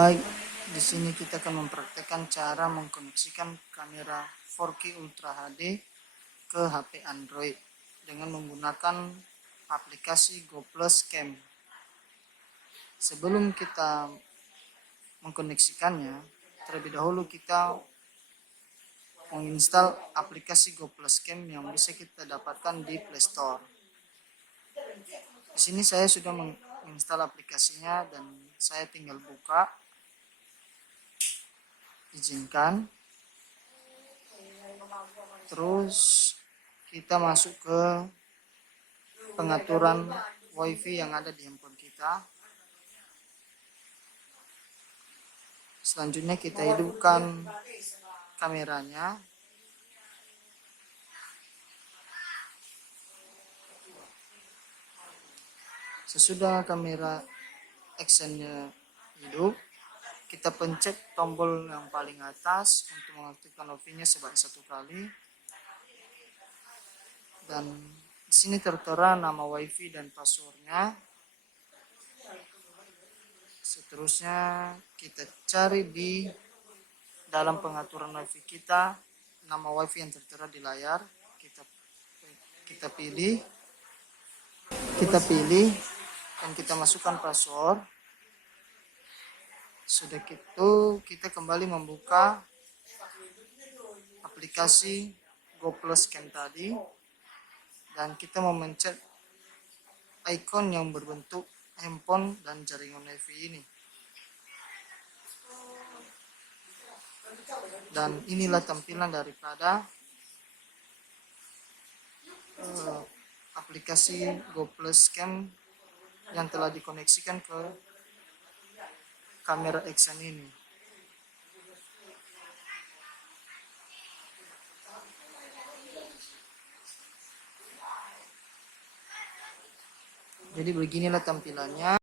Baik, di sini kita akan mempraktekkan cara mengkoneksikan kamera 4K Ultra HD ke HP Android dengan menggunakan aplikasi GoPlus Cam. Sebelum kita mengkoneksikannya, terlebih dahulu kita menginstal aplikasi GoPlus Cam yang bisa kita dapatkan di Play Store. Di sini saya sudah menginstal aplikasinya dan saya tinggal buka. Izinkan, terus kita masuk ke pengaturan WiFi yang ada di handphone kita. Selanjutnya kita hidupkan kameranya. Sesudah kamera actionnya hidup, kita pencet tombol yang paling atas untuk mengaktifkan WiFi-nya sebanyak 1 kali. Dan di sini tertera nama WiFi dan passwordnya. Seterusnya kita cari di dalam pengaturan WiFi kita nama WiFi yang tertera di layar. Kita pilih dan kita masukkan password. Sudah itu kita kembali membuka aplikasi GoPlus Cam tadi dan kita memencet icon yang berbentuk handphone dan jaringan WiFi ini. Dan inilah tampilan daripada aplikasi GoPlus Cam yang telah dikoneksikan ke kamera action ini. Jadi beginilah tampilannya.